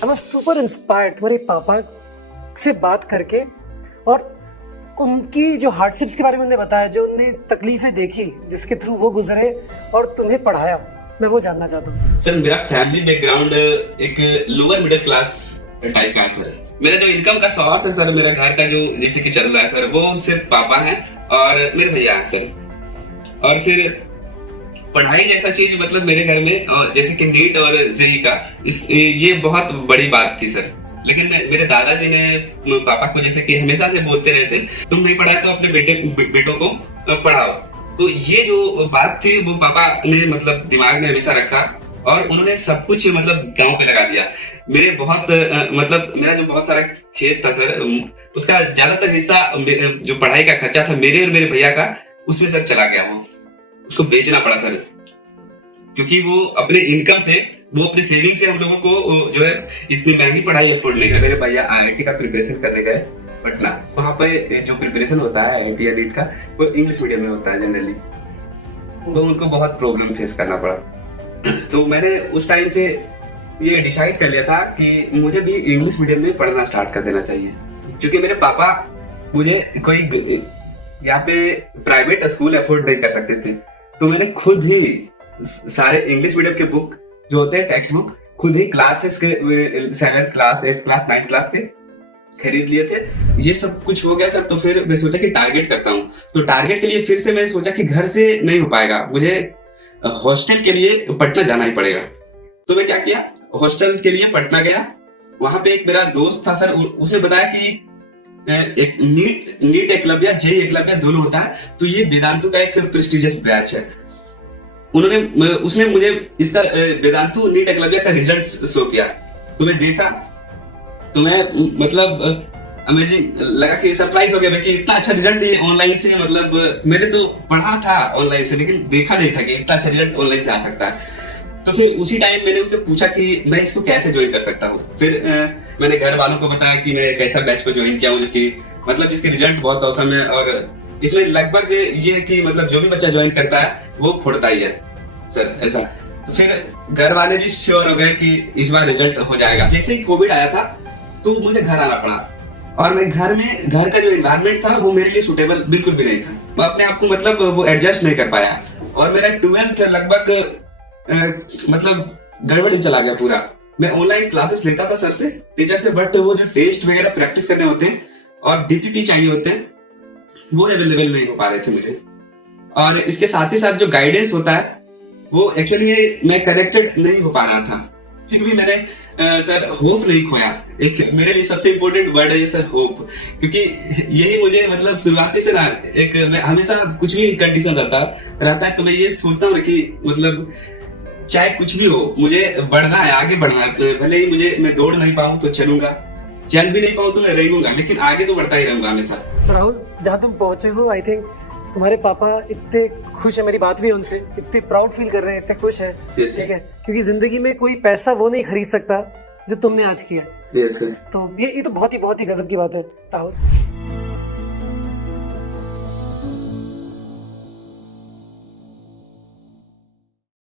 I was super inspired तुम्हारे पापा से बात करके, और उनकी जो हार्डशिप्स के बारे में उन्हें बताया, जो उन्हें तकलीफें देखी, जिसके थ्रू वो गुजरे और तुम्हें पढ़ाया, मैं वो जानना चाहता हूँ। सर मेरा फैमिली बैकग्राउंड एक लोअर मिडिल क्लास टाइप का है सर। मेरा जो इनकम का सोर्स है सर, मेरा घर का जो जैसे कि चल रहा है सर, वो सिर्फ पापा हैं और मेरे भैया हैं सर। और फिर पढ़ाई जैसा चीज मतलब मेरे घर में जैसे कि नीट और जेई का ये बहुत बड़ी बात थी सर। लेकिन मेरे दादाजी ने पापा को जैसे कि हमेशा से बोलते रहते, तुम नहीं पढ़ा तो अपने बेटों को पढ़ाओ। तो ये जो बात थी वो पापा ने मतलब दिमाग में हमेशा रखा और उन्होंने सब कुछ मतलब गांव पे लगा दिया। मेरे बहुत मतलब मेरा जो बहुत सारा खेत था सर, उसका ज्यादातर हिस्सा जो पढ़ाई का खर्चा था मेरे और मेरे भैया का, उसमें सर चला गया। वो उसको बेचना पड़ा सर, क्योंकि वो अपने इनकम से, वो अपने सेविंग से हम लोगों को जो है इतनी महंगी पढ़ाई अफोर्ड नहीं कर। मेरे भैया IIT का प्रिपरेशन करने गए पटना। वहाँ पे जो प्रिपरेशन होता है IIT या नीट का, वो इंग्लिश मीडियम में होता है जनरली, तो उनको बहुत प्रॉब्लम फेस करना पड़ा। तो मैंने उस टाइम से ये डिसाइड कर लिया था कि मुझे भी इंग्लिश मीडियम में पढ़ना स्टार्ट कर देना चाहिए, क्योंकि मेरे पापा मुझे कोई यहाँ पे प्राइवेट स्कूल अफोर्ड नहीं कर सकते थे। तो मैंने खुद ही सारे इंग्लिश मीडियम के बुक जो होते हैं, टेक्स्ट बुक, खुद ही क्लासेस के 7th class, 8th class, 9th class के खरीद लिए थे। ये सब कुछ हो गया सर। तो फिर मैं सोचा कि टारगेट करता हूँ। तो टारगेट के लिए फिर से मैंने सोचा कि घर से नहीं हो पाएगा, मुझे हॉस्टल के लिए पटना जाना ही पड़ेगा। तो मैं क्या किया, हॉस्टल के लिए पटना गया। वहां पे एक मेरा दोस्त था सर, उसने बताया कि एक नीट एकलव्य, जेईई एकलव्य दोनों होता है, तो ये वेदांतु का एक प्रेस्टिजियस बैच है। उसने मुझे इसका वेदांतु नीट एकलव्य का रिजल्ट शो किया। तो मैं देखा, तो मैं मतलब अमेजिंग लगा कि सरप्राइज हो गया मैं कि इतना अच्छा रिजल्ट ये ऑनलाइन से, मतलब मैंने तो पढ़ा था ऑनलाइन से, लेकिन देखा नहीं था कि इतना अच्छा रिजल्ट ऑनलाइन से आ सकता है। तो फिर उसी टाइम मैंने उससे पूछा कि मैं इसको कैसे ज्वाइन कर सकता हूँ। फिर मैंने घर वालों को बताया कि मैं एक ऐसा बैच को ज्वाइन किया हूँ जो कि मतलब जिसके रिजल्ट बहुत औसम है, और इसमें लगभग ये है कि मतलब जो भी बच्चा ज्वाइन करता है वो फोड़ता ही है सर, ऐसा। तो फिर घर वाले भी श्योर हो गए कि इस बार रिजल्ट हो जाएगा। जैसे ही कोविड आया था तो मुझे घर आना पड़ा, और मैं घर का जो एनवायरनमेंट था वो मेरे लिए सुटेबल बिल्कुल भी नहीं था। मैं अपने आप को मतलब वो एडजस्ट नहीं कर पाया, और मेरा 12th लगभग मतलब गड़बड़ ही चला गया पूरा। मैं ऑनलाइन क्लासेस लेता था सर से, टीचर से, बट वो जो टेस्ट वगैरह प्रैक्टिस करने होते हैं और DPP चाहिए होते हैं, वो अवेलेबल नहीं हो पा रहे थे मुझे। और इसके साथ ही साथ जो गाइडेंस होता है वो एक्चुअली मैं कनेक्टेड नहीं हो पा रहा था। फिर भी मैंने सर होप नहीं खोया। एक मेरे लिए सबसे इम्पोर्टेंट वर्ड है ये सर, होप, क्योंकि यही मुझे मतलब शुरुआती से ना एक, मैं हमेशा कुछ भी कंडीशन रहता है तो मैं ये सोचता हूँ कि मतलब चाहे कुछ भी हो, मुझे बढ़ना है, आगे बढ़ना है। भले ही मैं दौड़ नहीं पाऊँ तो चलूंगा, चल भी नहीं पाऊँ तो मैं रहूंगा, लेकिन आगे तो बढ़ता ही रहूंगा हमेशा। राहुल, जहाँ तुम पहुंचे हो, आई थिंक तुम्हारे पापा इतने खुश है, मेरी बात भी उनसे, इतने प्राउड फील कर रहे हैं, इतने खुश है, ठीक है, क्योंकि जिंदगी में कोई पैसा वो नहीं खरीद सकता जो तुमने आज किया। Yes sir. तो ये तो बहुत ही गजब की बात है राहुल।